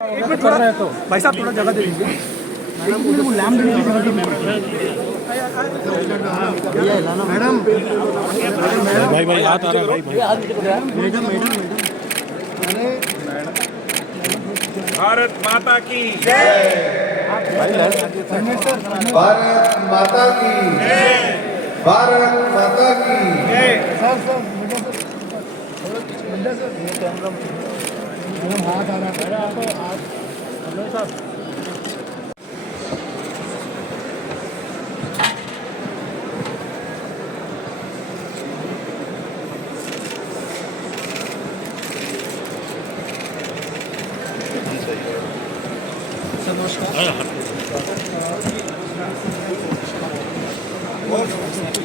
कर रहे हैं तो भाई साहब थोड़ा जगह दे दीजिए। वो लैम्प देने की जगह दो मैडम। भाई भाई हाथ आ रहा है भाई मैडम मैडम अरे भारत माता की भारत माता की भारत माता की सर कैमरा मैडम हाथ आ रहा है आपको हाथ हेलो साहब।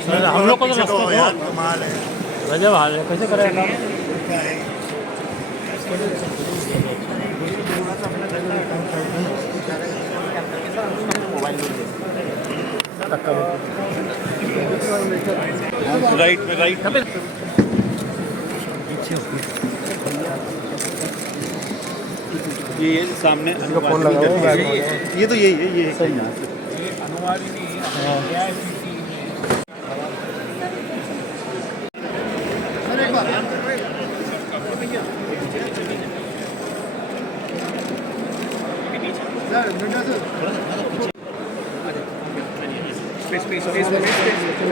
सर हम लोग को तो रास्ता यार कमाल है। गजब हाल है, कैसे करेगा? राइट में राइट ये सामने फोन लगा हुआ है। ये तो यही है ये सही है।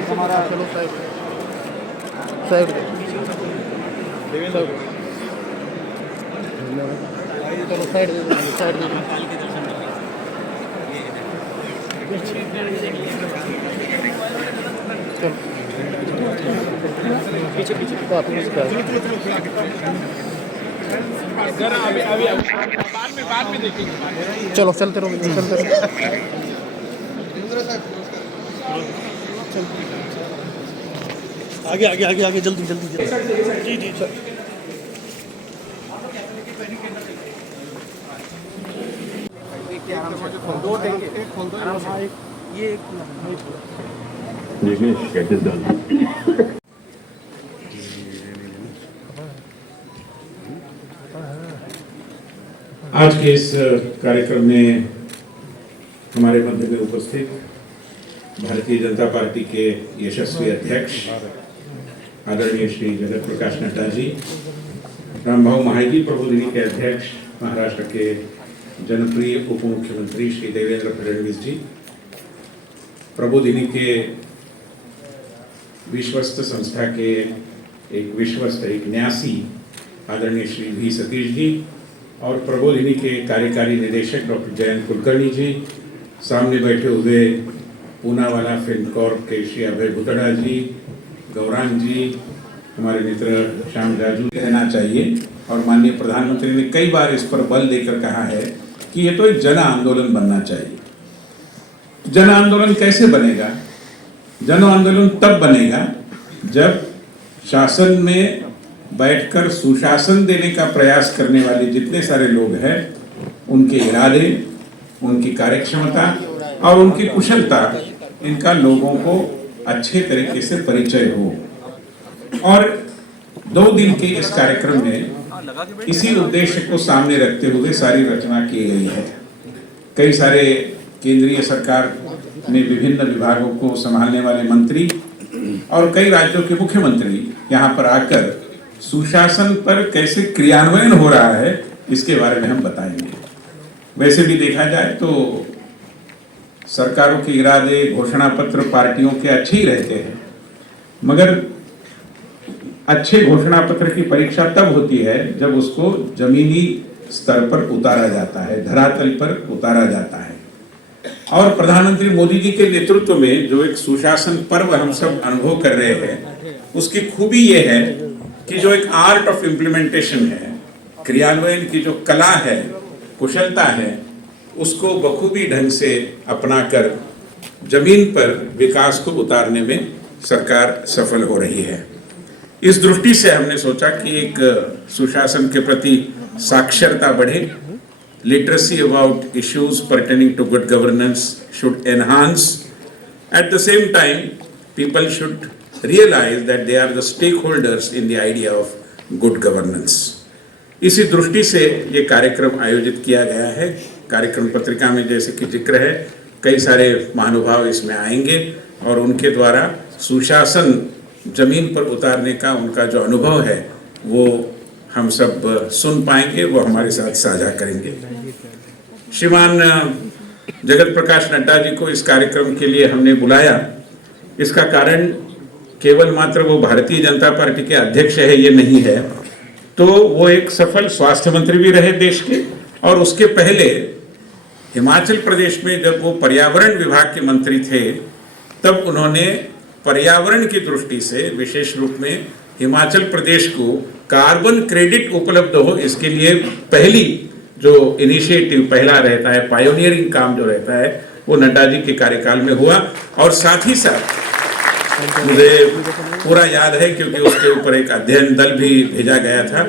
हमारा चलो साइड चलो साइड दे पीछे पीछे बाद में देखेंगे। चलो चलते रहो चलते रहो। आगे आगे आगे आगे जल्दी जल्दी जल्दी जी जी सर। दो देंगे ये आज के इस कार्यक्रम में हमारे मध्य में उपस्थित भारतीय जनता पार्टी के यशस्वी अध्यक्ष आदरणीय श्री जगत प्रकाश नड्डा जी, रामभाऊ महाजी प्रबोधिनी के अध्यक्ष महाराष्ट्र के जनप्रिय उप मुख्यमंत्री श्री देवेंद्र फडणवीस जी, प्रबोधिनी के विश्वस्त संस्था के एक विश्वस्त एक न्यासी आदरणीय श्री वी सतीश जी और प्रबोधिनी के कार्यकारी निदेशक डॉक्टर जयंत कुलकर्णी जी, सामने बैठे हुए पूनावाला फिल्म कॉर्प के श्री अभय भुतड़ा जी, गौरांग जी, हमारे मित्र श्याम जाजू कहना चाहिए। और माननीय प्रधानमंत्री ने कई बार इस पर बल देकर कहा है कि ये तो एक जन आंदोलन बनना चाहिए। जन आंदोलन कैसे बनेगा? जन आंदोलन तब बनेगा जब शासन में बैठकर सुशासन देने का प्रयास करने वाले जितने सारे लोग हैं उनके इरादे, उनकी कार्यक्षमता और उनकी कुशलता, इनका लोगों को अच्छे तरीके से परिचय हो। और 2 दिन के इस कार्यक्रम में इसी उद्देश्य को सामने रखते हुए सारी रचना की गई है। कई सारे केंद्रीय सरकार में विभिन्न विभागों को संभालने वाले मंत्री और कई राज्यों के मुख्यमंत्री यहाँ पर आकर सुशासन पर कैसे क्रियान्वयन हो रहा है इसके बारे में हम बताएंगे। वैसे भी देखा जाए तो सरकारों के इरादे, घोषणा पत्र पार्टियों के अच्छे ही रहते हैं, मगर अच्छे घोषणा पत्र की परीक्षा तब होती है जब उसको जमीनी स्तर पर उतारा जाता है, धरातल पर उतारा जाता है। और प्रधानमंत्री मोदी जी के नेतृत्व में जो एक सुशासन पर्व हम सब अनुभव कर रहे हैं, उसकी खूबी ये है कि जो एक आर्ट ऑफ इम्प्लीमेंटेशन है, क्रियान्वयन की जो कला है, कुशलता है, उसको बखूबी ढंग से अपनाकर जमीन पर विकास को उतारने में सरकार सफल हो रही है। इस दृष्टि से हमने सोचा कि एक सुशासन के प्रति साक्षरता बढ़े, literacy about issues pertaining to good governance should enhance, at the same time people should realize that they are the stakeholders in the idea of good governance. इसी दृष्टि से ये कार्यक्रम आयोजित किया गया है। कार्यक्रम पत्रिका में जैसे कि जिक्र है, कई सारे महानुभाव इसमें आएंगे और उनके द्वारा सुशासन जमीन पर उतारने का उनका जो अनुभव है वो हम सब सुन पाएंगे, वो हमारे साथ साझा करेंगे। श्रीमान जगत प्रकाश नड्डा जी को इस कार्यक्रम के लिए हमने बुलाया, इसका कारण केवल मात्र वो भारतीय जनता पार्टी के अध्यक्ष है ये नहीं है, तो वो एक सफल स्वास्थ्य मंत्री भी रहे देश के, और उसके पहले हिमाचल प्रदेश में जब वो पर्यावरण विभाग के मंत्री थे तब उन्होंने पर्यावरण की दृष्टि से विशेष रूप में हिमाचल प्रदेश को कार्बन क्रेडिट उपलब्ध हो, इसके लिए पहली जो इनिशिएटिव पहला रहता है, पायोनियरिंग काम जो रहता है, वो नड्डा जी के कार्यकाल में हुआ। और साथ ही साथ मुझे पूरा याद है क्योंकि उसके ऊपर एक अध्ययन दल भी भेजा गया था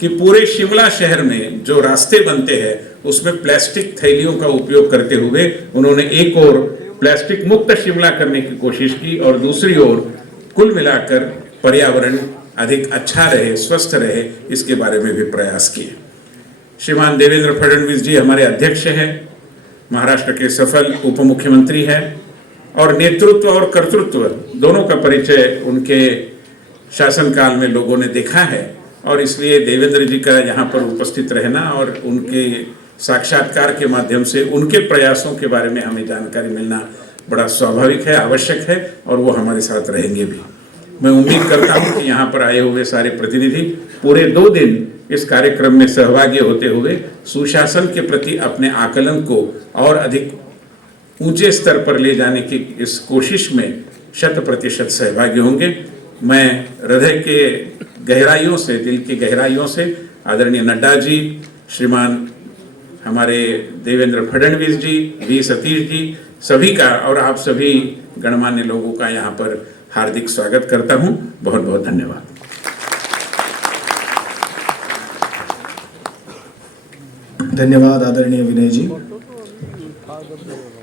कि पूरे शिमला शहर में जो रास्ते बनते हैं उसमें प्लास्टिक थैलियों का उपयोग करते हुए उन्होंने एक और प्लास्टिक मुक्त शिमला करने की कोशिश की और दूसरी ओर कुल मिलाकर पर्यावरण अधिक अच्छा रहे, स्वस्थ रहे, इसके बारे में भी प्रयास किए। श्रीमान देवेंद्र फडणवीस जी हमारे अध्यक्ष हैं, महाराष्ट्र के सफल उप मुख्यमंत्री हैं और नेतृत्व और कर्तृत्व दोनों का परिचय उनके शासनकाल में लोगों ने देखा है और इसलिए देवेंद्र जी का यहाँ पर उपस्थित रहना और उनके साक्षात्कार के माध्यम से उनके प्रयासों के बारे में हमें जानकारी मिलना बड़ा स्वाभाविक है, आवश्यक है और वो हमारे साथ रहेंगे भी। मैं उम्मीद करता हूँ कि यहाँ पर आए हुए सारे प्रतिनिधि पूरे 2 दिन इस कार्यक्रम में सहभागी होते हुए सुशासन के प्रति अपने आकलन को और अधिक ऊंचे स्तर पर ले जाने की इस कोशिश में 100% सहभागी होंगे। मैं हृदय के गहराइयों से, दिल की गहराइयों से आदरणीय नड्डा जी, श्रीमान हमारे देवेंद्र फडणवीस जी, वी सतीश जी, सभी का और आप सभी गणमान्य लोगों का यहाँ पर हार्दिक स्वागत करता हूँ। बहुत बहुत धन्यवाद। धन्यवाद आदरणीय विनय जी।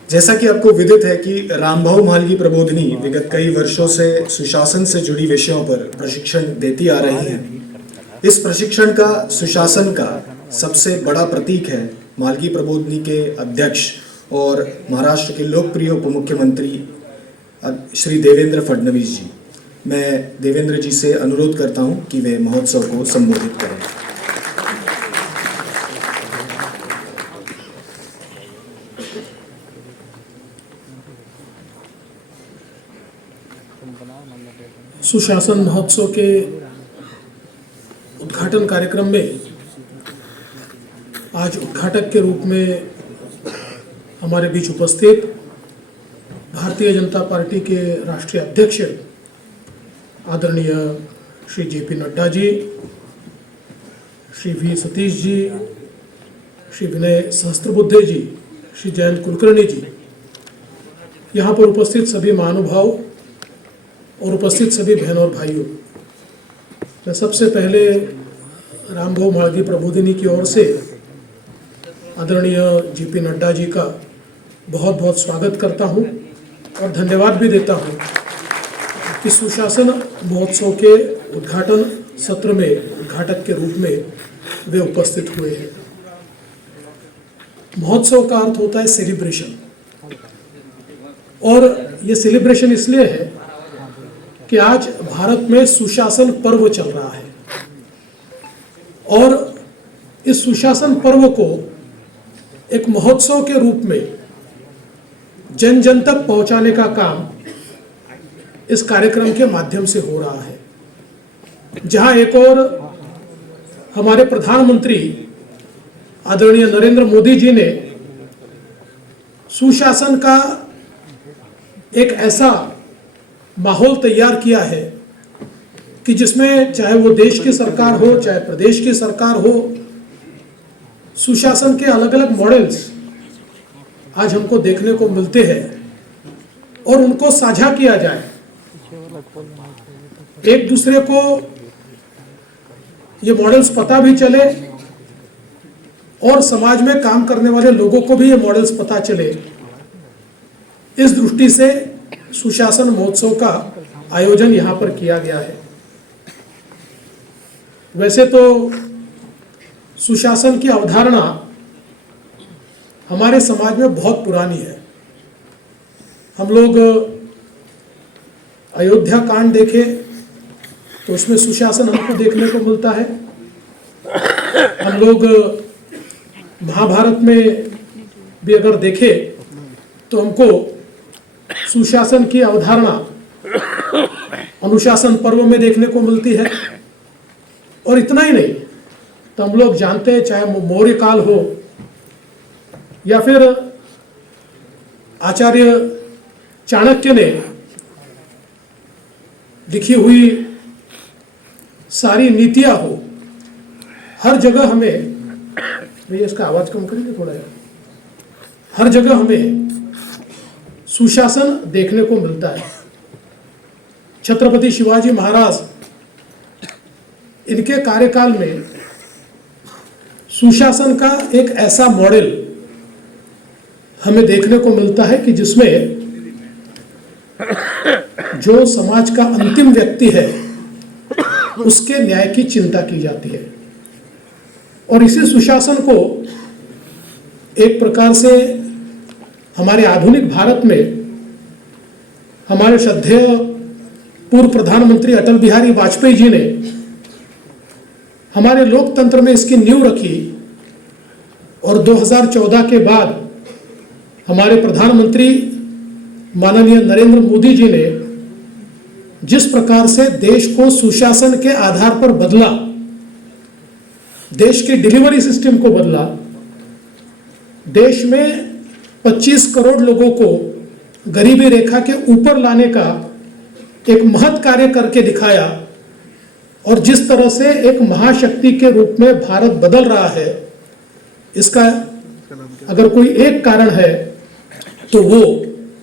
जैसा कि आपको विदित है कि रामभाऊ म्हालगी प्रबोधिनी विगत कई वर्षों से सुशासन से जुड़ी विषयों पर प्रशिक्षण देती आ रही है। इस प्रशिक्षण का सुशासन का सबसे बड़ा प्रतीक है म्हालगी प्रबोधिनी के अध्यक्ष और महाराष्ट्र के लोकप्रिय उप मुख्यमंत्री श्री देवेंद्र फडणवीस जी। मैं देवेंद्र जी से अनुरोध करता हूं कि वे महोत्सव को संबोधित करें। सुशासन महोत्सव के उद्घाटन कार्यक्रम में आज उद्घाटक के रूप में हमारे बीच उपस्थित भारतीय जनता पार्टी के राष्ट्रीय अध्यक्ष आदरणीय श्री जेपी नड्डा जी, श्री वी सतीश जी, श्री विनय सहस्त्रबुद्धे जी, श्री जयंत कुलकर्णी जी, यहाँ पर उपस्थित सभी महानुभाव और उपस्थित सभी बहनों और भाइयों, मैं सबसे पहले रामभाऊ म्हालगी प्रबोधिनी की ओर से आदरणीय जेपी नड्डा जी का बहुत बहुत स्वागत करता हूं और धन्यवाद भी देता हूं कि सुशासन महोत्सव के उद्घाटन सत्र में उद्घाटक के रूप में वे उपस्थित हुए हैं। महोत्सव का अर्थ होता है सेलिब्रेशन, और ये सेलिब्रेशन इसलिए है कि आज भारत में सुशासन पर्व चल रहा है और इस सुशासन पर्व को एक महोत्सव के रूप में जन जन तक पहुंचाने का काम इस कार्यक्रम के माध्यम से हो रहा है, जहां एक और हमारे प्रधानमंत्री आदरणीय नरेंद्र मोदी जी ने सुशासन का एक ऐसा माहौल तैयार किया है कि जिसमें चाहे वो देश की सरकार हो, चाहे प्रदेश की सरकार हो, सुशासन के अलग अलग मॉडल्स आज हमको देखने को मिलते हैं और उनको साझा किया जाए, एक दूसरे को ये मॉडल्स पता भी चले और समाज में काम करने वाले लोगों को भी ये मॉडल्स पता चले। इस दृष्टि से सुशासन महोत्सव का आयोजन यहाँ पर किया गया है। वैसे तो सुशासन की अवधारणा हमारे समाज में बहुत पुरानी है। हम लोग अयोध्या कांड देखें तो उसमें सुशासन हमको देखने को मिलता है। हम लोग महाभारत में भी अगर देखें तो हमको सुशासन की अवधारणा अनुशासन पर्व में देखने को मिलती है। और इतना ही नहीं, तो हम लोग जानते हैं चाहे मौर्य काल हो या फिर आचार्य चाणक्य ने लिखी हुई सारी नीतियां हो, हर जगह हमें, भैया इसका आवाज कम करेंगे थोड़ा यार, हर जगह हमें सुशासन देखने को मिलता है। छत्रपति शिवाजी महाराज, इनके कार्यकाल में सुशासन का एक ऐसा मॉडल हमें देखने को मिलता है कि जिसमें जो समाज का अंतिम व्यक्ति है उसके न्याय की चिंता की जाती है। और इसी सुशासन को एक प्रकार से हमारे आधुनिक भारत में हमारे श्रद्धेय पूर्व प्रधानमंत्री अटल बिहारी वाजपेयी जी ने हमारे लोकतंत्र में इसकी नींव रखी। और 2014 के बाद हमारे प्रधानमंत्री माननीय नरेंद्र मोदी जी ने जिस प्रकार से देश को सुशासन के आधार पर बदला, देश के डिलीवरी सिस्टम को बदला, देश में 25 करोड़ लोगों को गरीबी रेखा के ऊपर लाने का एक महत् कार्य करके दिखाया। और जिस तरह से एक महाशक्ति के रूप में भारत बदल रहा है, इसका अगर कोई एक कारण है तो वो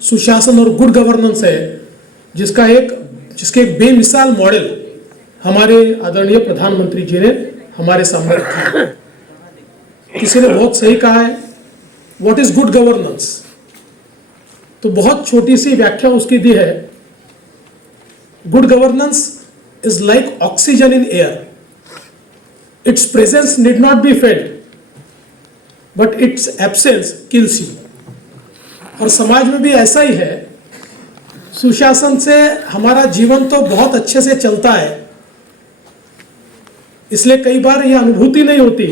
सुशासन और गुड गवर्नेंस है, जिसके एक बेमिसाल मॉडल हमारे आदरणीय प्रधानमंत्री जी ने हमारे सामने रखा है। किसी ने बहुत सही कहा है, व्हाट इज गुड गवर्नेंस? तो बहुत छोटी सी व्याख्या उसकी दी है, good governance is like oxygen in air. Its presence need not be felt, but its absence kills you. और समाज में भी ऐसा ही है। सुशासन से हमारा जीवन तो बहुत अच्छे से चलता है, इसलिए कई बार यह अनुभूति नहीं होती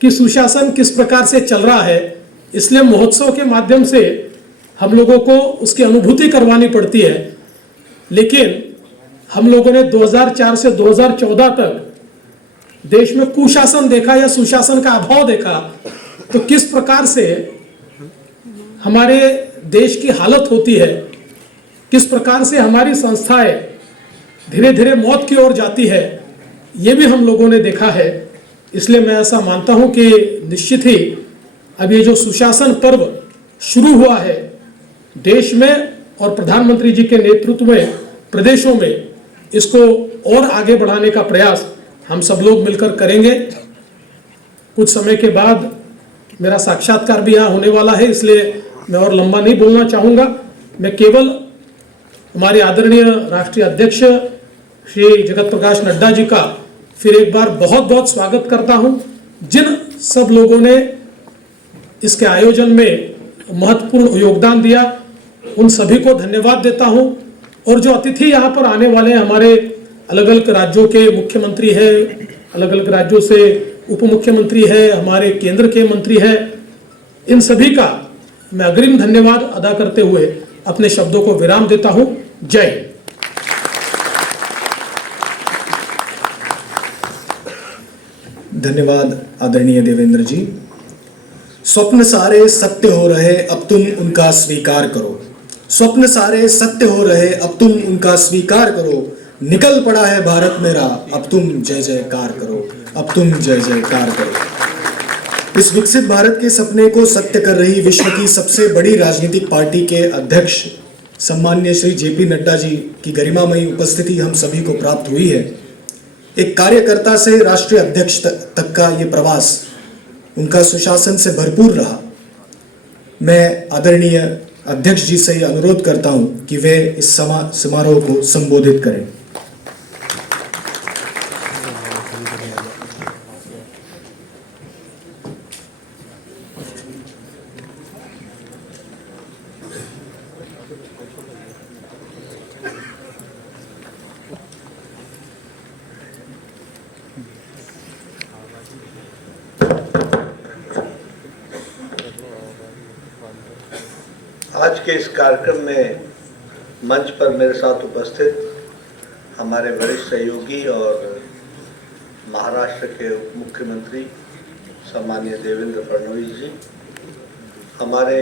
कि सुशासन किस प्रकार से चल रहा है। इसलिए महोत्सव के माध्यम से हम लोगों को उसकी अनुभूति करवानी पड़ती है। लेकिन हम लोगों ने 2004 से 2014 तक देश में कुशासन देखा या सुशासन का अभाव देखा, तो किस प्रकार से हमारे देश की हालत होती है, किस प्रकार से हमारी संस्थाएं धीरे धीरे मौत की ओर जाती है, ये भी हम लोगों ने देखा है। इसलिए मैं ऐसा मानता हूं कि निश्चित ही अब ये जो सुशासन पर्व शुरू हुआ है देश में और प्रधानमंत्री जी के नेतृत्व में प्रदेशों में, इसको और आगे बढ़ाने का प्रयास हम सब लोग मिलकर करेंगे। कुछ समय के बाद मेरा साक्षात्कार भी यहाँ होने वाला है, इसलिए मैं और लंबा नहीं बोलना चाहूँगा। मैं केवल हमारे आदरणीय राष्ट्रीय अध्यक्ष श्री जगत प्रकाश नड्डा जी का फिर एक बार बहुत बहुत स्वागत करता हूँ। जिन सब लोगों ने इसके आयोजन में महत्वपूर्ण योगदान दिया, उन सभी को धन्यवाद देता हूँ। और जो अतिथि यहाँ पर आने वाले हैं, हमारे अलग अलग राज्यों के मुख्यमंत्री है, अलग अलग राज्यों से उप मुख्यमंत्री है, हमारे केंद्र के मंत्री है, इन सभी का मैं अग्रिम धन्यवाद अदा करते हुए अपने शब्दों को विराम देता हूँ। जय। धन्यवाद आदरणीय देवेंद्र जी। स्वप्न सारे सत्य हो रहे, अब तुम उनका स्वीकार करो। स्वप्न सारे सत्य हो रहे, अब तुम उनका स्वीकार करो। निकल पड़ा है भारत मेरा, अब तुम जय जयकार करो, अब तुम जय जयकार करो। इस विकसित भारत के सपने को सत्य कर रही विश्व की सबसे बड़ी राजनीतिक पार्टी के अध्यक्ष सम्माननीय श्री जेपी नड्डा जी की गरिमामयी उपस्थिति हम सभी को प्राप्त हुई है। एक कार्यकर्ता से राष्ट्रीय अध्यक्ष तक का ये प्रवास उनका सुशासन से भरपूर रहा। मैं आदरणीय अध्यक्ष जी से अनुरोध करता हूं कि वे इस समारोह को संबोधित करें। आज के इस कार्यक्रम में मंच पर मेरे साथ उपस्थित हमारे वरिष्ठ सहयोगी और महाराष्ट्र के उप मुख्यमंत्री सम्माननीय देवेंद्र फडणवीस जी, हमारे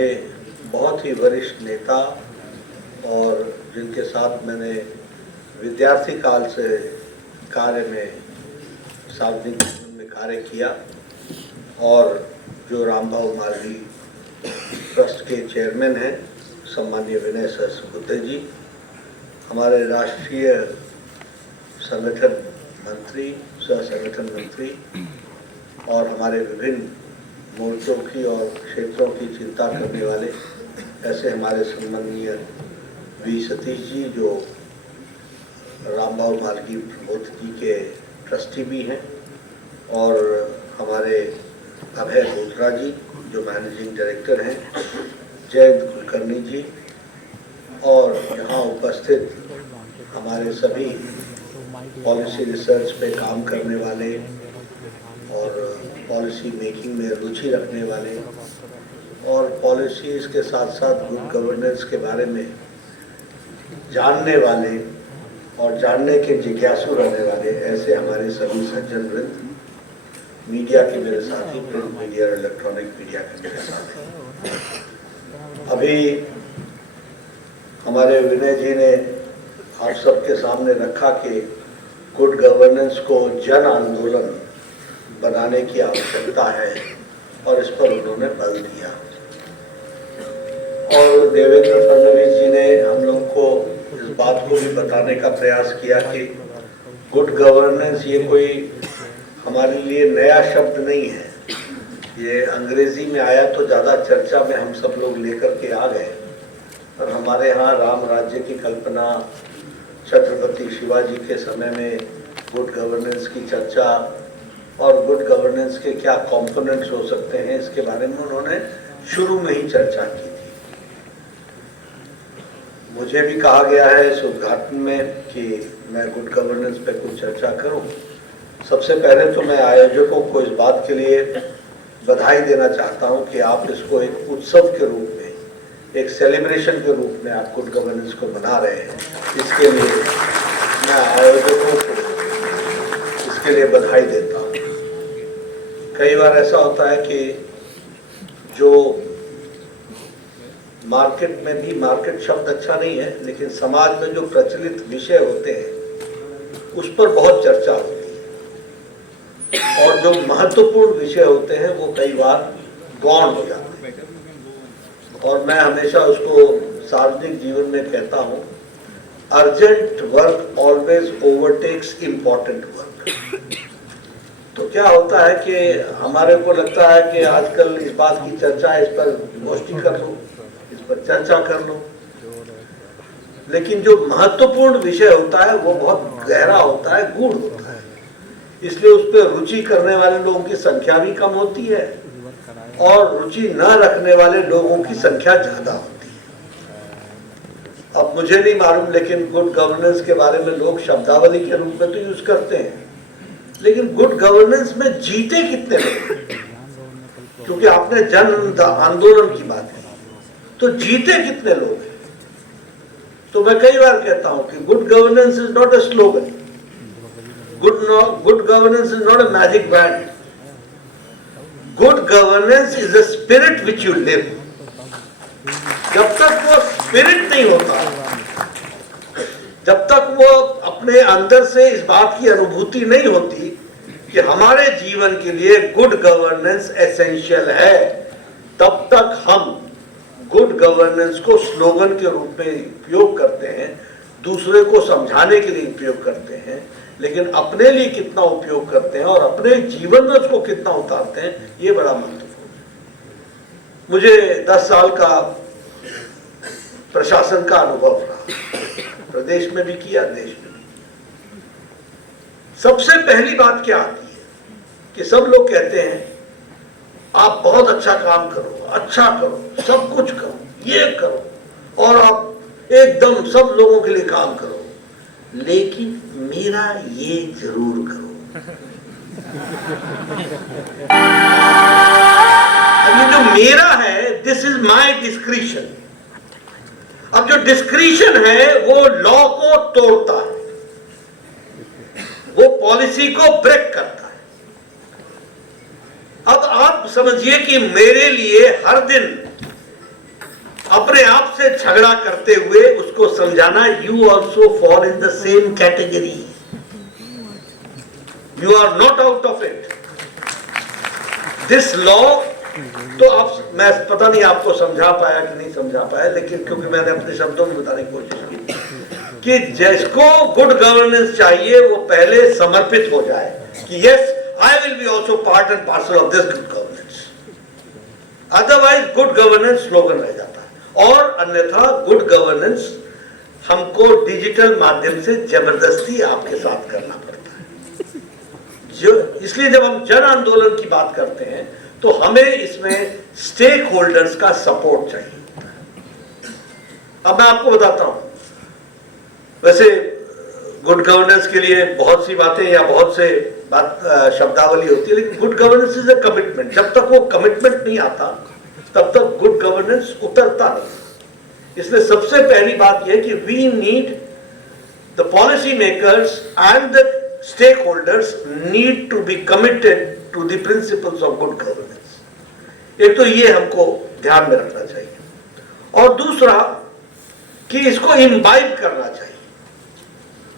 बहुत ही वरिष्ठ नेता और जिनके साथ मैंने विद्यार्थी काल से कार्य में सार्वजनिक जीवन में कार्य किया, और जो रामभाऊ मालवीय ट्रस्ट के चेयरमैन हैं सम्माननीय विनय सहस्त्रबुद्धे जी, हमारे राष्ट्रीय संगठन मंत्री, सह संगठन मंत्री और हमारे विभिन्न मोर्चों की और क्षेत्रों की चिंता करने वाले ऐसे हमारे सम्माननीय वी सतीश जी, जो रामभाऊ मालवीय प्रबोध जी के ट्रस्टी भी हैं, और हमारे अभय बोत्रा जी जो मैनेजिंग डायरेक्टर हैं, जयंत कुलकर्णी जी, और यहाँ उपस्थित हमारे सभी पॉलिसी रिसर्च पे काम करने वाले और पॉलिसी मेकिंग में रुचि रखने वाले और पॉलिसीज के साथ साथ गुड गवर्नेंस के बारे में जानने वाले और जानने के जिज्ञासु रहने वाले ऐसे हमारे सभी सज्जन वृंद, मीडिया के मेरे साथी, प्रिंट मीडिया और इलेक्ट्रॉनिक मीडिया के मेरे साथी। अभी हमारे विनय जी ने आप सबके सामने रखा कि गुड गवर्नेंस को जन आंदोलन बनाने की आवश्यकता है, और इस पर उन्होंने बल दिया। और देवेंद्र फडणवीस जी ने हम लोग को इस बात को भी बताने का प्रयास किया कि गुड गवर्नेंस ये कोई हमारे लिए नया शब्द नहीं है, ये अंग्रेजी में आया तो ज़्यादा चर्चा में हम सब लोग लेकर के आ गए, और हमारे यहाँ राम राज्य की कल्पना, छत्रपति शिवाजी के समय में गुड गवर्नेंस की चर्चा और गुड गवर्नेंस के क्या कंपोनेंट्स हो सकते हैं, इसके बारे में उन्होंने शुरू में ही चर्चा की थी। मुझे भी कहा गया है इस उद्घाटन में कि मैं गुड गवर्नेंस पे कुछ चर्चा करूं। सबसे पहले तो मैं आयोजकों को इस बात के लिए बधाई देना चाहता हूं कि आप इसको एक उत्सव के रूप में, एक सेलिब्रेशन के रूप में आप गुड गवर्नेंस को मना रहे हैं। इसके लिए मैं आयोजकों को इसके लिए बधाई देता हूं। कई बार ऐसा होता है कि जो मार्केट में भी, मार्केट शब्द अच्छा नहीं है, लेकिन समाज में जो प्रचलित विषय होते हैं उस पर बहुत चर्चा होती है, और जो महत्वपूर्ण विषय होते हैं वो कई बार गौण हो जाते हैं। और मैं हमेशा उसको सार्वजनिक जीवन में कहता हूँ, urgent work always overtakes important work. तो क्या होता है कि हमारे को लगता है कि आजकल इस बात की चर्चा है, इस पर गोष्ठी कर लो, इस पर चर्चा कर लो, लेकिन जो महत्वपूर्ण विषय होता है वो बहुत गहरा होता है, गूढ़ होता है, इसलिए उस पर रुचि करने वाले लोगों की संख्या भी कम होती है और रुचि न रखने वाले लोगों की संख्या ज्यादा होती है। अब मुझे नहीं मालूम, लेकिन गुड गवर्नेंस के बारे में लोग शब्दावली के रूप में तो यूज करते हैं, लेकिन गुड गवर्नेंस में जीते कितने लोग? क्योंकि आपने जन आंदोलन की बात की, तो जीते कितने लोग हैं? तो मैं कई बार कहता हूं कि good governance is not a slogan, good governance is not a magic band, good governance is a spirit which you live. जब तक वो स्पिरिट नहीं होता, जब तक वो अपने अंदर से इस बात की अनुभूति नहीं होती कि हमारे जीवन के लिए गुड गवर्नेंस एसेंशियल है, तब तक हम गुड गवर्नेंस को स्लोगन के रूप में उपयोग करते हैं, दूसरे को समझाने के लिए उपयोग करते हैं, लेकिन अपने लिए कितना उपयोग करते हैं और अपने जीवन में उसको कितना उतारते हैं, ये बड़ा महत्वपूर्ण है। मुझे 10 साल का प्रशासन का अनुभव रहा, प्रदेश में भी किया, देश में भी। सबसे पहली बात क्या आती है कि सब लोग कहते हैं आप बहुत अच्छा काम करो, अच्छा करो, सब कुछ करो, ये करो, और आप एकदम सब लोगों के लिए काम करो, लेकिन मेरा ये जरूर करो। अब ये जो मेरा है, दिस इज माय डिस्क्रिशन, अब जो डिस्क्रिशन है वो लॉ को तोड़ता है, वो पॉलिसी को ब्रेक करता है। अब आप समझिए कि मेरे लिए हर दिन अपने आप से झगड़ा करते हुए उसको समझाना, you also fall in the same category, you are not out of it. This law, तो आप, मैं पता नहीं आपको समझा पाया कि नहीं समझा पाया, लेकिन क्योंकि मैंने अपने शब्दों में बताने की कोशिश की कि जिसको गुड गवर्नेंस चाहिए वो पहले समर्पित हो जाए कि yes, I will be also part and parcel of this good governance. Otherwise good governance slogan रह जाता है, और अन्यथा गुड गवर्नेंस हमको डिजिटल माध्यम से जबरदस्ती आपके साथ करना पड़ता है। जो इसलिए जब हम जन आंदोलन की बात करते हैं तो हमें इसमें स्टेक होल्डर्स का सपोर्ट चाहिए। अब मैं आपको बताता हूं, वैसे गुड गवर्नेंस के लिए बहुत सी बातें या बहुत से शब्दावली होती है, लेकिन good governance is a commitment. जब तक वो कमिटमेंट नहीं आता तब तक गुड गवर्नेंस उतरता नहीं। इसलिए सबसे पहली बात यह कि we need the policy makers and the stakeholders need to be committed to the principles of good governance. एक तो ये हमको ध्यान में रखना चाहिए, और दूसरा कि इसको इम्बाइब करना चाहिए,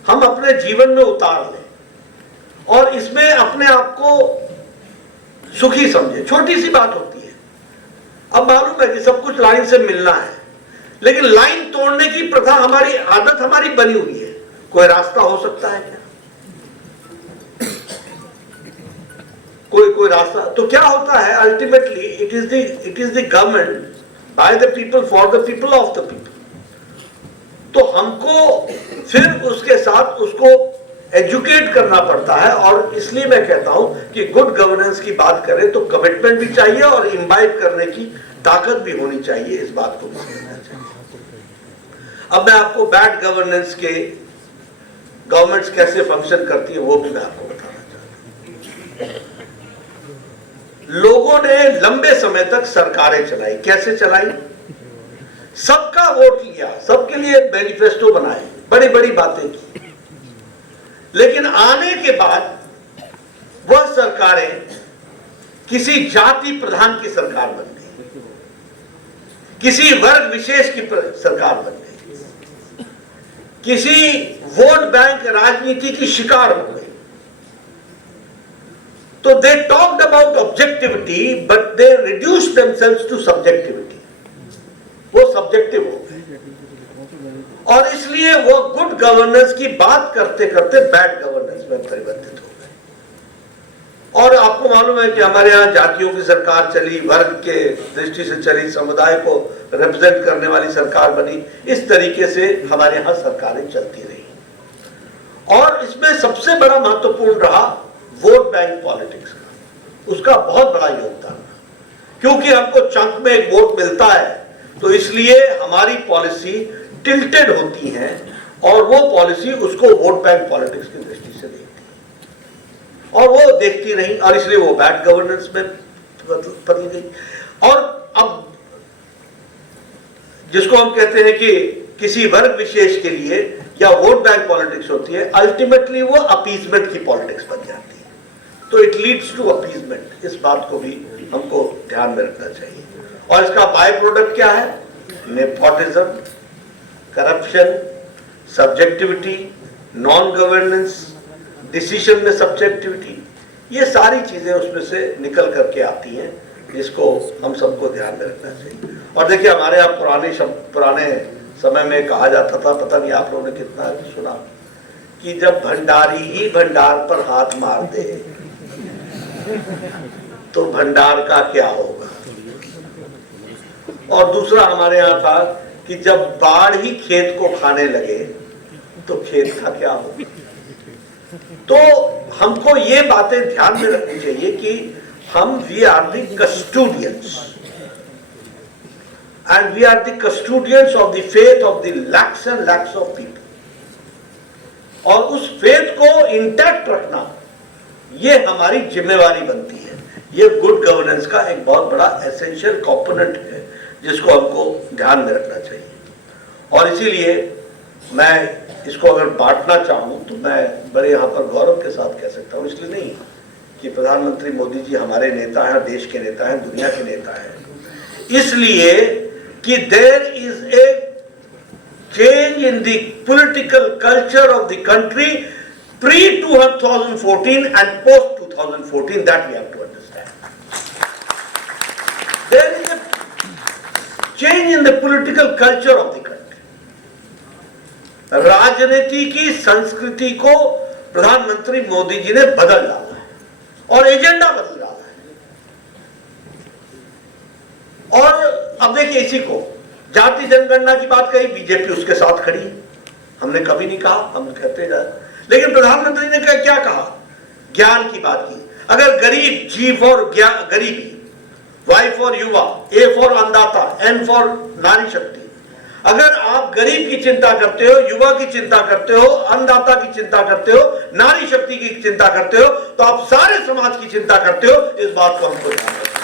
हम अपने जीवन में उतार लें और इसमें अपने आप को सुखी समझे। छोटी सी बात होती है, अब मालूम है कि सब कुछ लाइन से मिलना है, लेकिन लाइन तोड़ने की प्रथा हमारी, आदत हमारी बनी हुई है। कोई रास्ता हो सकता है क्या? कोई रास्ता, तो क्या होता है ultimately it is the government by the people for the people of the people. तो हमको फिर उसके साथ उसको एजुकेट करना पड़ता है, और इसलिए मैं कहता हूं कि गुड गवर्नेंस की बात करें तो कमिटमेंट भी चाहिए और इम्बाइब करने की ताकत भी होनी चाहिए, इस बात को भी समझना चाहिए। अब मैं आपको बैड गवर्नेंस के गवर्नमेंट्स कैसे फंक्शन करती है वो भी मैं आपको बताना चाहता हूं। लोगों ने लंबे समय तक सरकारें चलाई, कैसे चलाई? सबका वोट लिया, सबके लिए मैनिफेस्टो बनाए, बड़ी बड़ी बातें की, लेकिन आने के बाद वह सरकारें किसी जाति प्रधान की सरकार बन गई, किसी वर्ग विशेष की सरकार बन गई, किसी वोट बैंक राजनीति की शिकार हो गई। तो they talked about objectivity but they reduced themselves to subjectivity. वो सब्जेक्टिव हो गए, और इसलिए वो गुड गवर्नेंस की बात करते करते बैड गवर्नेंस में परिवर्तित हो गए। और आपको मालूम है कि हमारे यहाँ जातियों की सरकार चली, वर्ग के दृष्टि से चली, समुदाय को रिप्रेजेंट करने वाली सरकार बनी। इस तरीके से हमारे यहाँ सरकारें चलती रही, और इसमें सबसे बड़ा महत्वपूर्ण रहा वोट बैंक पॉलिटिक्स का। उसका बहुत बड़ा योगदान रहा, क्योंकि हमको चंक में एक वोट मिलता है, तो इसलिए हमारी पॉलिसी टिल्टेड होती है, और वो पॉलिसी उसको वोट बैंक पॉलिटिक्स की दृष्टि से देखती है, और वो देखती नहीं, और इसलिए वो बैड गवर्नेंस में बदल गई। और अब जिसको हम कहते हैं कि किसी वर्ग विशेष के लिए या वोट बैंक पॉलिटिक्स होती है, अल्टीमेटली वो अपीजमेंट की पॉलिटिक्स बन जाती है। तो इट लीड्स टू अपीजमेंट। इस बात को भी हमको ध्यान में रखना चाहिए। और इसका बाय प्रोडक्ट क्या है? Nepotism, corruption, subjectivity, non governance, decision में सब्जेक्टिविटी, ये सारी चीजें उसमें से निकल करके आती हैं, जिसको हम सबको ध्यान में रखना चाहिए। और देखिए, हमारे यहाँ पुराने समय में कहा जाता था, पता नहीं आप लोगों ने कितना सुना, कि जब भंडारी ही भंडार पर हाथ मार दे तो भंडार का क्या होगा। और दूसरा हमारे यहाँ था कि जब बाढ़ ही खेत को खाने लगे तो खेत का क्या होगा। तो हमको ये बातें ध्यान में रखनी चाहिए कि हम we are the custodians, and we are the custodians of the faith of the lakhs and lakhs of people. और उस फेथ को इंटैक्ट रखना ये हमारी जिम्मेवारी बनती है। ये गुड गवर्नेंस का एक बहुत बड़ा एसेंशियल कंपोनेंट है, जिसको हमको ध्यान में रखना चाहिए। और इसीलिए मैं इसको अगर बांटना चाहूं तो मैं बड़े यहाँ पर गौरव के साथ कह सकता हूँ, इसलिए नहीं कि प्रधानमंत्री मोदी जी हमारे नेता हैं, देश के नेता हैं, दुनिया के नेता हैं, इसलिए कि there is a change in the political culture of the country pre 2014 and post 2014, that we have to understand. There is a change in the political culture of the country. राजनीति की संस्कृति को प्रधानमंत्री मोदी जी ने बदल डाला है और एजेंडा बदल डाला है। और अब देखिए, इसी को जाति जनगणना की बात कही, बीजेपी उसके साथ खड़ी है। हमने कभी नहीं कहा, हम कहते जाए, लेकिन प्रधानमंत्री ने क्या कहा? ज्ञान की बात की। अगर गरीब, जी फॉर गरीबी, वाई फॉर युवा, ए फॉर अन्नदाता, एन फॉर नारी शक्ति, अगर आप गरीब की चिंता करते हो, युवा की चिंता करते हो, अन्नदाता की चिंता करते हो, नारी शक्ति की चिंता करते हो, तो आप सारे समाज की चिंता करते हो। इस बात को हमको ध्यान रखना।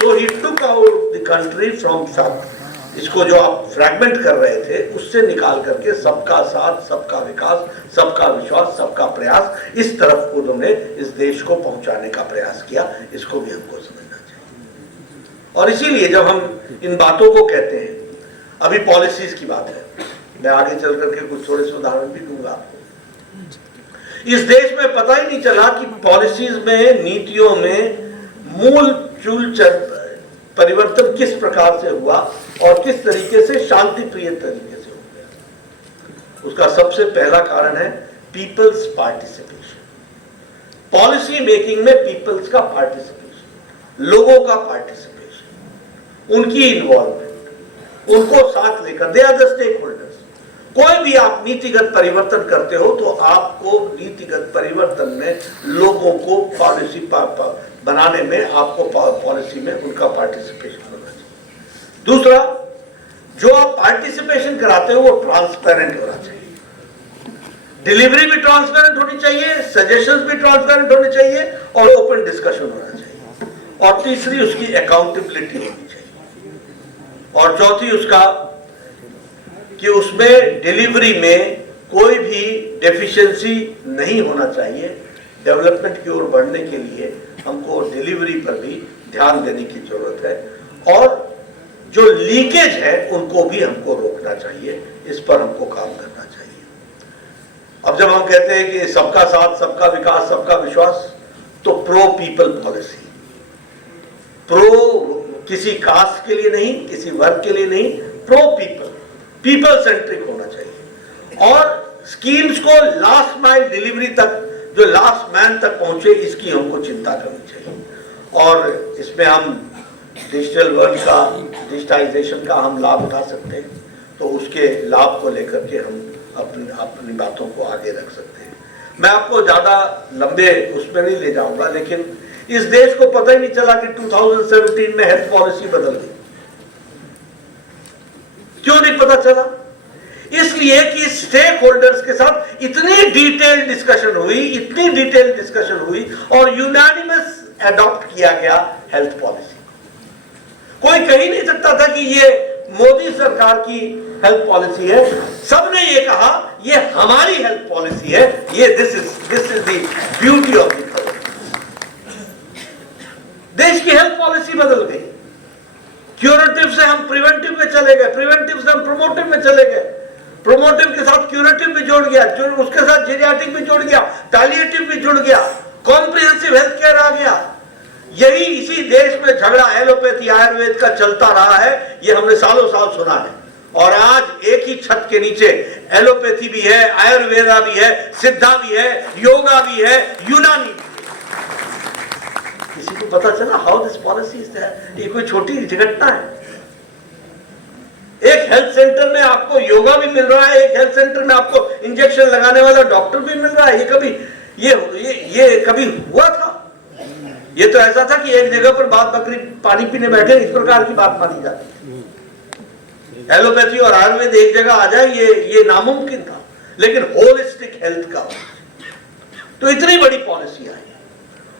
So he took out the country from south. इसको जो आप फ्रैगमेंट कर रहे थे उससे निकाल करके सबका साथ, सबका विकास, सबका विश्वास, सबका प्रयास, इस तरफ उन्होंने इस देश को पहुंचाने का प्रयास किया। इसको भी हमको समझना चाहिए। और इसीलिए जब हम इन बातों को कहते हैं, अभी पॉलिसीज की बात है, मैं आगे चल करके कुछ थोड़े से उदाहरण भी दूंगा आपको। इस देश में पता ही नहीं चला कि पॉलिसीज में, नीतियों में मूल चूल परिवर्तन किस प्रकार से हुआ और किस तरीके से शांति प्रिय तरीके से हो गया। उसका सबसे पहला कारण है पीपल्स पार्टिसिपेशन। पॉलिसी मेकिंग में पीपल्स का पार्टिसिपेशन, लोगों का पार्टिसिपेशन, उनकी इन्वॉल्वमेंट, उनको साथ लेकर, they are the stakeholders. कोई भी आप नीतिगत परिवर्तन करते हो तो आपको नीतिगत परिवर्तन में लोगों को पॉलिसी बनाने में, आपको पॉलिसी में उनका पार्टिसिपेशन होना चाहिए। दूसरा, जो आप पार्टिसिपेशन कराते हो वो ट्रांसपेरेंट होना चाहिए। डिलीवरी भी ट्रांसपेरेंट होनी चाहिए, सजेशंस भी ट्रांसपेरेंट होने चाहिए और ओपन डिस्कशन होना चाहिए। और तीसरी, उसकी अकाउंटेबिलिटी होनी चाहिए। और चौथी उसका कि उसमें डिलीवरी में कोई भी डेफिशिएंसी नहीं होना चाहिए। डेवलपमेंट की ओर बढ़ने के लिए हमको डिलीवरी पर भी ध्यान देने की जरूरत है और जो लीकेज है उनको भी हमको रोकना चाहिए। इस पर हमको काम करना चाहिए। अब जब हम कहते हैं कि सबका साथ, सबका विकास, सबका विश्वास, तो प्रो पीपल पॉलिसी, प्रो किसी कास्ट के लिए नहीं, किसी वर्ग के लिए नहीं, प्रो पीपल, पीपल सेंट्रिक होना चाहिए। और स्कीम्स को लास्ट माइल डिलीवरी तक, जो लास्ट मैन तक पहुंचे, इसकी हमको चिंता करनी चाहिए। और इसमें हम डिजिटल वर्ल्ड का, डिजिटाइजेशन का हम लाभ उठा सकते हैं, तो उसके लाभ को लेकर के हम अपनी बातों को आगे रख सकते हैं। मैं आपको ज्यादा लंबे उसमें नहीं ले जाऊंगा, लेकिन इस देश को पता ही नहीं चला कि 2017 में हेल्थ पॉलिसी बदल गई। क्यों नहीं पता चला? इसलिए कि स्टेक होल्डर्स के साथ इतनी डिटेल डिस्कशन हुई और यूनानिमस अडॉप्ट किया गया हेल्थ पॉलिसी। कोई कह ही नहीं सकता था कि ये मोदी सरकार की हेल्थ पॉलिसी है। सबने ये कहा ये हमारी हेल्थ पॉलिसी है, ये this is the beauty of the देश की हेल्थ पॉलिसी बदल गई। क्यूरेटिव से हम प्रिवेंटिव में चले गए, प्रिवेंटिव से हम प्रोमोटिव में चले गए, प्रोमोटिव के साथ क्यूरेटिव भी जोड़ गया, उसके साथ जेरियाट्रिक भी जोड़ गया, पैलिएटिव भी जुड़ गया, कॉम्प्रिहेंसिव हेल्थ केयर आ गया। यही इसी देश में झगड़ा एलोपैथी आयुर्वेद का चलता रहा है, ये हमने सालों साल सुना है। और आज एक ही छत के नीचे एलोपैथी भी है, आयुर्वेदा भी है, सिद्धा भी है, योगा भी है, यूनानी भी है। किसी को पता चला how this policy is there? ये कोई छोटी घटना है। एक हेल्थ सेंटर में आपको योगा भी मिल रहा है, एक हेल्थ सेंटर में आपको इंजेक्शन लगाने वाला डॉक्टर भी मिल रहा है। ये कभी हुआ था? ये तो ऐसा था कि एक जगह पर बाप बकरी पानी पीने बैठे, इस प्रकार की बात मानी जाती थी। एलोपैथी और आयुर्वेद एक जगह आ जाए, ये नामुमकिन था। लेकिन होलिस्टिक हेल्थ का तो इतनी बड़ी पॉलिसी आई।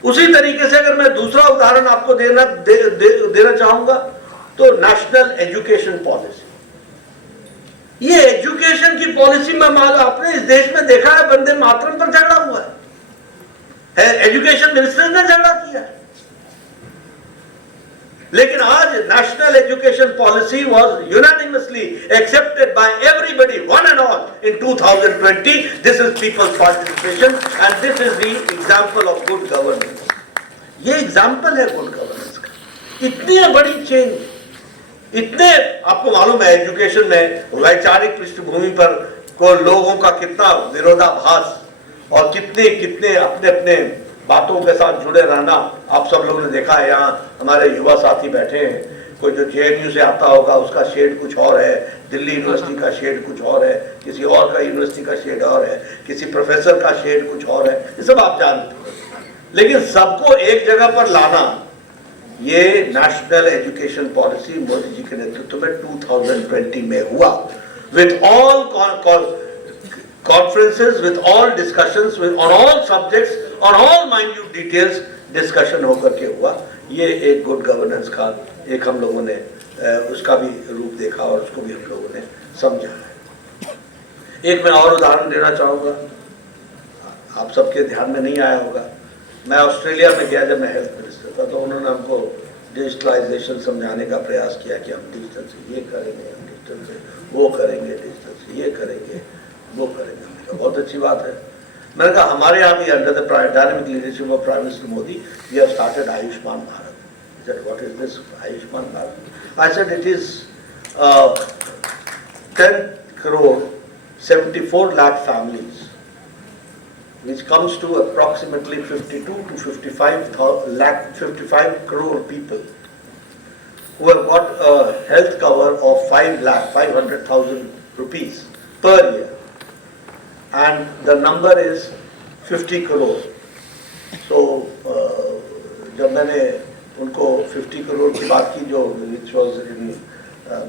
उसी तरीके से अगर मैं दूसरा उदाहरण आपको देना चाहूंगा तो नेशनल एजुकेशन पॉलिसी। ये एजुकेशन की पॉलिसी में मालूम आपने इस देश में देखा है, वंदे मातरम पर झगड़ा हुआ है, एजुकेशन मिनिस्टर ने झगड़ा किया है। लेकिन आज national education policy was unanimously accepted by everybody, one and all in 2020। This is peoples participation and this is the example of good governance. ये एग्जांपल है गुड गवर्नेंस का। इतनी बड़ी चेंज, इतने आपको मालूम है एजुकेशन में वैचारिक पृष्ठभूमि पर को लोगों का कितना विरोधाभास और कितने कितने अपने अपने बातों के साथ जुड़े रहना आप सब लोगों ने देखा है। यहाँ हमारे युवा साथी बैठे हैं, कोई जो JNU से आता होगा उसका शेड कुछ और है, दिल्ली यूनिवर्सिटी का शेड कुछ और है, किसी और का यूनिवर्सिटी का शेड और है, किसी प्रोफेसर का शेड कुछ और है, ये सब आप जानते हैं। लेकिन सबको एक जगह पर लाना, ये national education policy Modi ji के नेतृत्व में 2020 में हुआ, with all conferences, with all discussions, on all subjects, on all minute details discussion होकर के हुआ। ये एक गुड गवर्नेंस का एक हम लोगों ने उसका भी रूप देखा और उसको भी हम लोगों ने समझा है। एक मैं और उदाहरण देना चाहूँगा, आप सबके ध्यान में नहीं आया होगा। मैं ऑस्ट्रेलिया में गया जब मैं हेल्थ मिनिस्टर था, तो उन्होंने हमको डिजिटलाइजेशन समझाने का प्रयास किया कि हम डिजिटल से ये करेंगे, हम डिजिटल से वो करेंगे, डिजिटल से ये करेंगे, वो करेंगे। बहुत अच्छी बात है। मैंने कहा हमारे यहाँ भी under the dynamic leadership of prime minister Modi we have started Ayushman Bharat. He said, what is this Ayushman Bharat? I said it is 10 crore 74 lakh families, which comes to approximately 52 to 55 crore people who have got a health cover of 500,000 rupees per year. And the number is 50 crore. So जब मैंने उनको 50 करोड़ की बात की, जो which was in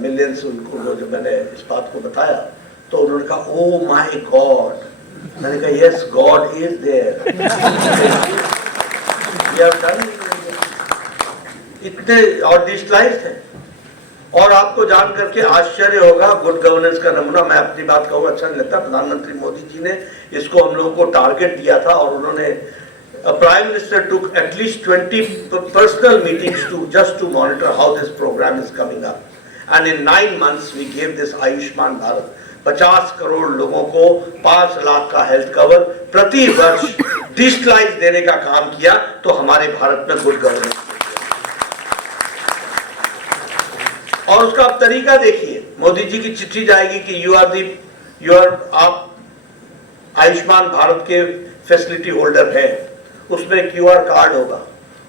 millions, उनको जब मैंने इस बात को बताया तो उन्होंने कहा oh my God। मैंने कहा yes, God is there। We have done it। इतने और डिजिटलाइज्ड है। और आपको जान करके आश्चर्य होगा, गुड गवर्नेंस का नमूना, मैं अपनी बात कहूँ अच्छा नहीं लगता, प्रधानमंत्री मोदी जी ने इसको हम लोगों को टारगेट दिया था और उन्होंने prime minister took at least 20 personal meetings to just to monitor how this programme is coming up, and in 9 months we gave this Ayushman Bharat. 50 crore लोगों को 5 लाख का हेल्थ कवर प्रति वर्ष डिजिटलाइज देने का काम किया। तो हमारे भारत में गुड गवर्नेंस, और उसका आप तरीका देखिए। मोदी जी की चिट्ठी जाएगी कि आप आयुष्मान भारत के फैसिलिटी होल्डर हैं, उसमें QR कार्ड होगा,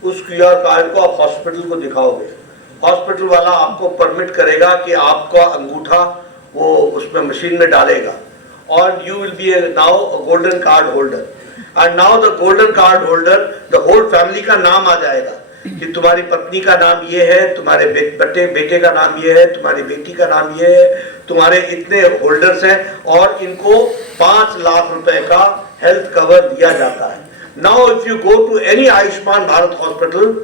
उस QR कार्ड को आप हॉस्पिटल को दिखाओगे, हॉस्पिटल वाला आपको परमिट करेगा कि आपका अंगूठा वो उसमें मशीन में डालेगा, और you will be now a golden card holder. And now the golden card holder, the whole family का नाम आ जाएगा कि तुम्हारी पत्नी का नाम ये है, तुम्हारे बेटे का नाम ये है, तुम्हारी बेटी का नाम ये है, तुम्हारे इतने होल्डर्स हैं, और इनको 5 लाख रुपए का हेल्थ कवर दिया जाता है। Now if you go to any Ayushman Bharat hospital,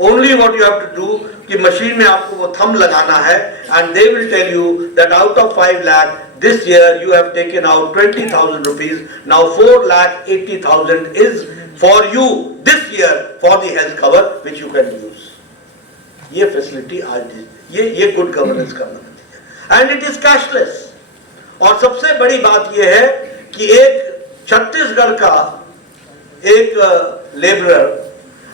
only what you have to do कि मशीन में आपको वो थंब लगाना है, and they will tell you that out of 5 lakh this year you have taken out 20,000 rupees, now 4,80,000 is for you this year for the health cover which you can use। ये facility आज ये good governance का मतलब है, and it is cashless. और सबसे बड़ी बात ये है कि एक छत्तीसगढ़ का एक लेबरर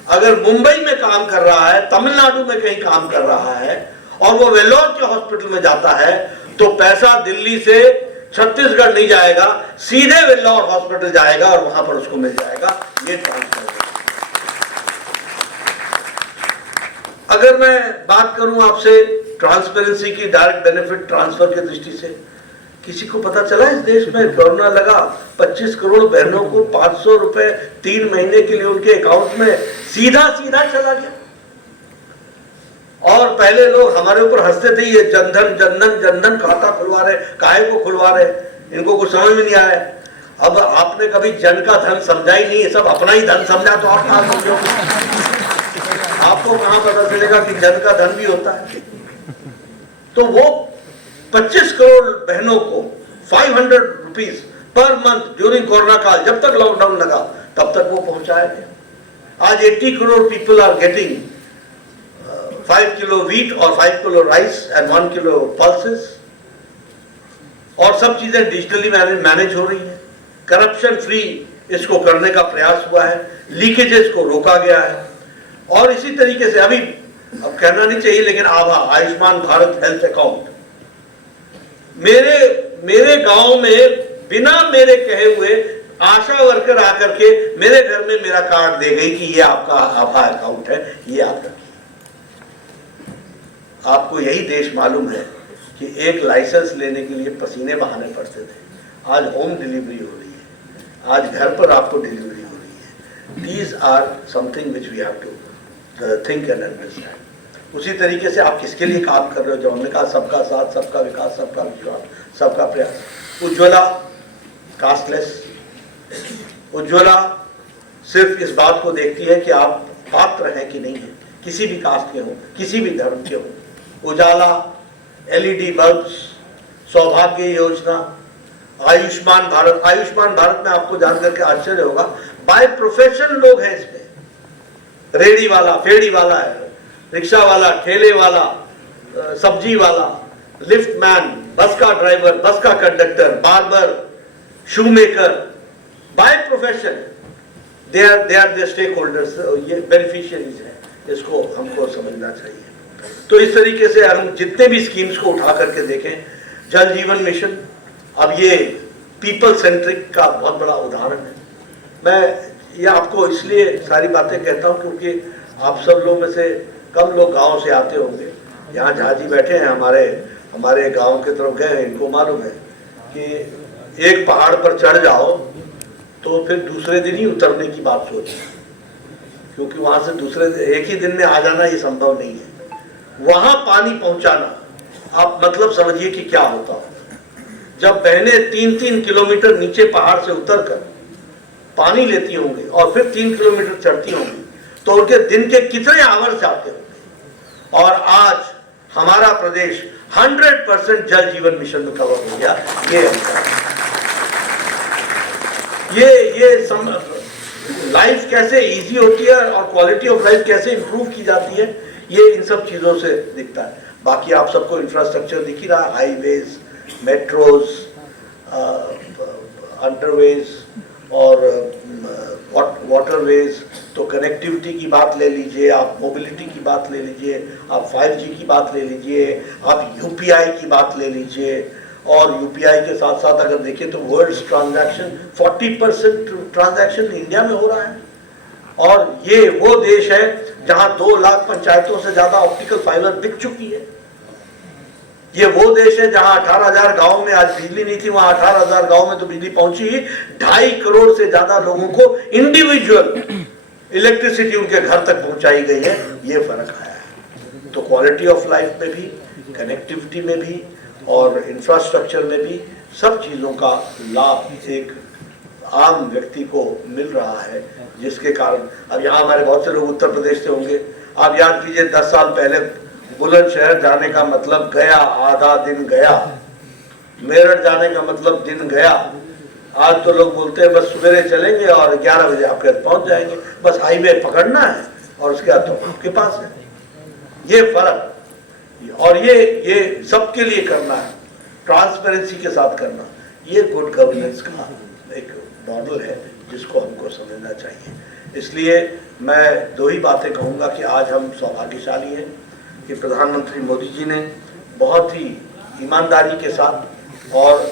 अगर मुंबई में काम कर रहा है, तमिलनाडु में कहीं काम कर रहा है, और वो वेल्लोर के हॉस्पिटल में जाता है, तो पैसा दिल्ली से छत्तीसगढ़ नहीं जाएगा, सीधे वेल्लोर हॉस्पिटल जाएगा और वहां पर उसको मिल जाएगा। ये ट्रांसफर। अगर मैं बात करूं आपसे ट्रांसपेरेंसी की, डायरेक्ट बेनिफिट ट्रांसफर की दृष्टि से, किसी को पता चला इस देश में कोरोना लगा 25 करोड़ बहनों को 500 रुपए 3 महीने के लिए उनके अकाउंट में सीधा चला गया। और पहले लोग हमारे ऊपर हंसते थे, ये जनधन खाता खुलवा रहे, काहे को खुलवा रहे, इनको कुछ समझ में नहीं आया। अब आपने कभी जन का धन समझा ही नहीं, सब अपना ही धन समझा, तो आप कहाँ समझोगे? आपको कहाँ पता चलेगा कि जन का धन भी होता है। तो वो 25 करोड़ बहनों को 500 rupees per month during corona काल, जब तक लॉकडाउन लगा तब तक वो पहुंचाया गया। आज 80 crore people are getting 5 kilo wheat और 5 kilo rice and 1 kilo pulses, और सब चीजें डिजिटली मैनेज हो रही है। करप्शन फ्री इसको करने का प्रयास हुआ है, लीकेजेस को रोका गया है। और इसी तरीके से अभी अब कहना नहीं चाहिए लेकिन आयुष्मान भारत हेल्थ अकाउंट, मेरे गांव में बिना मेरे कहे हुए आशा वर्कर आकर के मेरे घर में मेरा कार्ड दे गई कि ये आपका आभा अकाउंट है, ये आप रखिए। आपको यही देश मालूम है कि एक लाइसेंस लेने के लिए पसीने बहाने पड़ते थे, आज होम डिलीवरी हो रही है, आज घर पर आपको डिलीवरी हो रही है। These are something which we have to think and understand. उसी तरीके से आप किसके लिए काम कर रहे हो, जो हमने कहा सबका साथ, सबका विकास, सबका विश्वास, सबका प्रयास। उज्ज्वला कास्टलेस, उज्ज्वला सिर्फ इस बात को देखती है कि आप पात्र हैं कि नहीं है, किसी भी कास्ट के हो, किसी भी धर्म के हो। उजाला, एलईडी बल्ब्स, सौभाग्य योजना, आयुष्मान भारत। आयुष्मान भारत में आपको जानकर के आश्चर्य होगा, बाय प्रोफेशन लोग हैं इसमें। रेडी वाला, फेड़ी वाला है, रिक्शा वाला, ठेले वाला, सब्जी वाला, लिफ्ट मैन, बस का ड्राइवर, बस का conductor, barber, shoe maker, by profession they are the stakeholders, ये बेनिफिशियरीज हैं। इसको हमको समझना चाहिए। तो इस तरीके से हम जितने भी स्कीम्स को उठा करके देखें, जल जीवन मिशन अब ये पीपल सेंट्रिक का बहुत बड़ा उदाहरण है। मैं ये आपको इसलिए सारी बातें कहता हूँ क्योंकि आप सब लोग में से कम लोग गांव से आते होंगे। यहाँ झाजी बैठे हैं, हमारे गांव की तरफ गए हैं, इनको मालूम है कि एक पहाड़ पर चढ़ जाओ तो फिर दूसरे दिन ही उतरने की बात सोचें, क्योंकि वहां से दूसरे एक ही दिन में आ जाना ये संभव नहीं है। वहां पानी पहुंचाना, आप मतलब समझिए कि क्या होता है। जब बहनें 3-3 किलोमीटर नीचे पहाड़ से उतरकर पानी लेती होंगी और फिर 3 किलोमीटर चढ़ती होंगी, तो उनके दिन के कितने आवर्स जाते होंगे। और आज हमारा प्रदेश 100% जल जीवन मिशन में कवर हो गया। ये लाइफ कैसे इजी होती है और क्वालिटी ऑफ लाइफ कैसे इंप्रूव की जाती है, ये इन सब चीजों से दिखता है। बाकी आप सबको इंफ्रास्ट्रक्चर दिख ही रहा, हाईवेज, मेट्रोज, अंडरवेज और वाटरवेज। तो कनेक्टिविटी की बात ले लीजिए, आप मोबिलिटी की बात ले लीजिए, आप 5G की बात ले लीजिए, आप UPI की बात ले लीजिए। और UPI के साथ साथ अगर देखें तो वर्ल्ड ट्रांजैक्शन 40% ट्रांजैक्शन इंडिया में हो रहा है। और ये वो देश है जहां 2 लाख पंचायतों से ज्यादा ऑप्टिकल फाइबर बिक चुकी है। ये वो देश है जहां 18,000 गांव में आज बिजली नहीं थी, वहां 18,000 गांव में तो बिजली पहुंची ही। 2.5 करोड़ से ज्यादा लोगों को इंडिविजुअल इलेक्ट्रिसिटी उनके घर तक पहुंचाई गई है। ये फर्क आया है। तो क्वालिटी ऑफ लाइफ में भी, कनेक्टिविटी में भी और इंफ्रास्ट्रक्चर में भी सब चीजों का लाभ एक आम व्यक्ति को मिल रहा है, जिसके कारण अब यहाँ हमारे बहुत से लोग उत्तर प्रदेश से होंगे। आप याद कीजिए 10 साल पहले बुलंदशहर जाने का मतलब गया, आधा दिन गया। मेरठ जाने का मतलब दिन गया। आज तो लोग बोलते हैं बस सवेरे चलेंगे और 11 बजे आपके पहुंच जाएंगे, बस हाईवे पकड़ना है और उसके बाद तो आपके पास है। ये फर्क, और ये सबके लिए करना है, ट्रांसपेरेंसी के साथ करना। ये गुड गवर्नेंस का एक मॉडल है जिसको हमको समझना चाहिए। इसलिए मैं 2 ही बातें कहूँगा कि आज हम सौभाग्यशाली हैं कि प्रधानमंत्री मोदी जी ने बहुत ही ईमानदारी के साथ और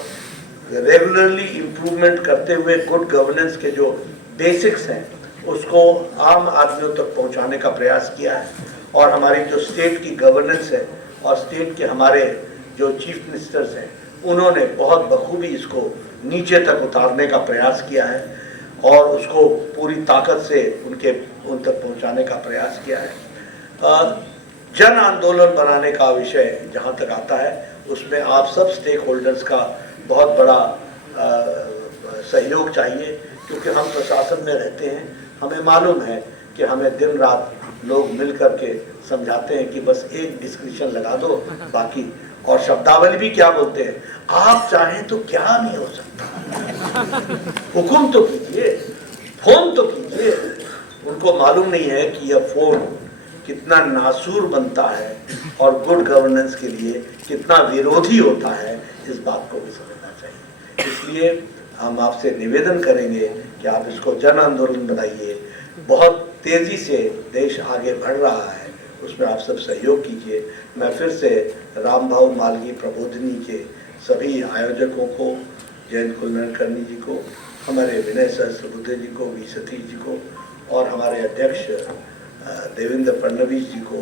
रेगुलरली इम्प्रूवमेंट करते हुए गुड गवर्नेंस के जो बेसिक्स हैं उसको आम आदमियों तक पहुंचाने का प्रयास किया है। और हमारी जो स्टेट की गवर्नेंस है और स्टेट के हमारे जो चीफ मिनिस्टर्स हैं उन्होंने बहुत बखूबी इसको नीचे तक उतारने का प्रयास किया है और उसको पूरी ताकत से उन तक पहुंचाने का प्रयास किया है। जन आंदोलन बनाने का विषय जहां तक आता है उसमें आप सब स्टेक होल्डर्स का बहुत बड़ा सहयोग चाहिए, क्योंकि हम प्रशासन में रहते हैं। हमें मालूम है कि हमें दिन रात लोग मिल करके समझाते हैं कि बस एक डिस्क्रिप्शन लगा दो, बाकी और शब्दावली भी क्या बोलते हैं, आप चाहें तो क्या नहीं हो सकता, हुक्म तो कीजिए, फोन तो कीजिए। उनको मालूम नहीं है कि यह फोन कितना नासूर बनता है और गुड गवर्नेंस के लिए कितना विरोधी होता है, इस बात को भी समझना चाहिए। इसलिए हम आपसे निवेदन करेंगे कि आप इसको जन आंदोलन बनाइए। बहुत तेजी से देश आगे बढ़ रहा है, उसमें आप सब सहयोग कीजिए। मैं फिर से रामभाऊ मालगी प्रबोधिनी के सभी आयोजकों को, जयंत कुलकर्णी जी को, हमारे विनय सहस्त्रबुद्धे जी को, वी सतीश जी को और हमारे अध्यक्ष देवेंद्र फडणवीस जी को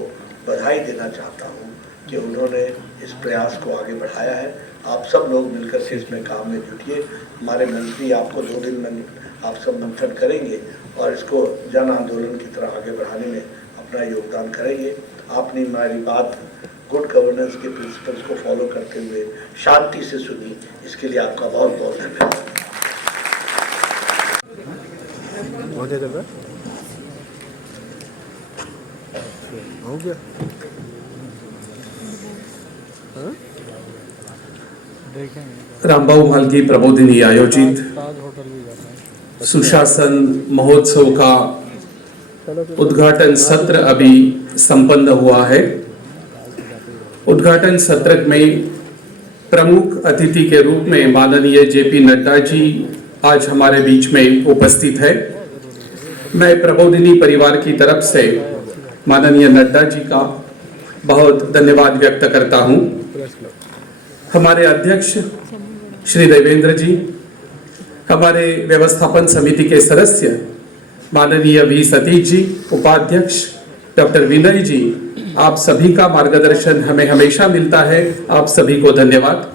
बधाई देना चाहता हूँ कि उन्होंने इस प्रयास को आगे बढ़ाया है। आप सब लोग मिलकर के इसमें काम में जुटिए। हमारे मंत्री आपको 2 दिन में आप सब मंथन करेंगे और इसको जन आंदोलन की तरह आगे बढ़ाने में अपना योगदान करेंगे। आपने हमारी बात गुड गवर्नेंस के प्रिंसिपल्स को फॉलो करते हुए शांति से सुनी, इसके लिए आपका बहुत बहुत धन्यवाद। हो गया रामभाऊ मालगी प्रबोधिनी आयोजित सुशासन महोत्सव का उद्घाटन सत्र अभी संपन्न हुआ है। उद्घाटन सत्र में प्रमुख अतिथि के रूप में माननीय जेपी नड्डा जी आज हमारे बीच में उपस्थित है। मैं प्रबोधिनी परिवार की तरफ से माननीय नड्डा जी का बहुत धन्यवाद व्यक्त करता हूं। हमारे अध्यक्ष श्री देवेंद्र जी, हमारे व्यवस्थापन समिति के सदस्य माननीय वी सतीश जी, उपाध्यक्ष डॉक्टर विनय जी, आप सभी का मार्गदर्शन हमें हमेशा मिलता है। आप सभी को धन्यवाद।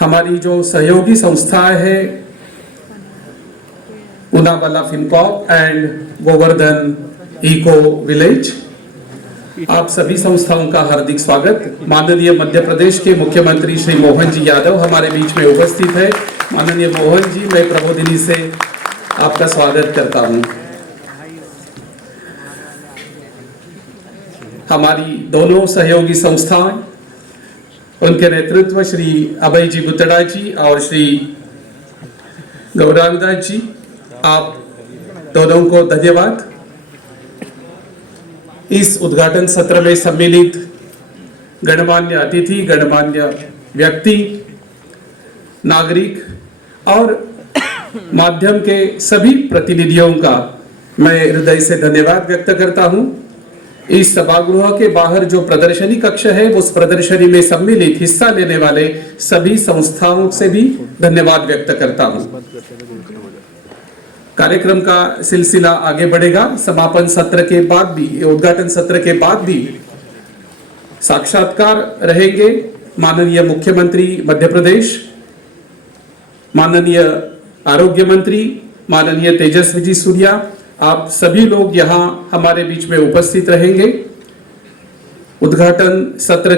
हमारी जो सहयोगी संस्थाएं है उनावाला Fincorp and Govardhan eco village, आप सभी संस्थाओं का हार्दिक स्वागत। माननीय मध्य प्रदेश के मुख्यमंत्री श्री मोहन जी यादव हमारे बीच में उपस्थित है। माननीय मोहन जी, मैं प्रबोधिनी से आपका स्वागत करता हूं। हमारी दोनों सहयोगी संस्थाएं, उनके नेतृत्व श्री अभय जी गुतड़ा जी और श्री गौरांगदास जी, आप दोनों को धन्यवाद। इस उद्घाटन सत्र में सम्मिलित गणमान्य अतिथि, गणमान्य व्यक्ति, नागरिक और माध्यम के सभी प्रतिनिधियों का मैं हृदय से धन्यवाद व्यक्त करता हूं। इस सभागृह के बाहर जो प्रदर्शनी कक्ष है, उस प्रदर्शनी में सम्मिलित हिस्सा लेने वाले सभी संस्थाओं से भी धन्यवाद व्यक्त करता हूं। कार्यक्रम का सिलसिला आगे बढ़ेगा। समापन सत्र के बाद भी, उद्घाटन सत्र के बाद भी साक्षात्कार रहेंगे। माननीय मुख्यमंत्री मध्य प्रदेश, माननीय आरोग्य मंत्री माननीय तेजस्वी जी सूर्या, आप सभी लोग यहाँ हमारे बीच में उपस्थित रहेंगे। उद्घाटन सत्र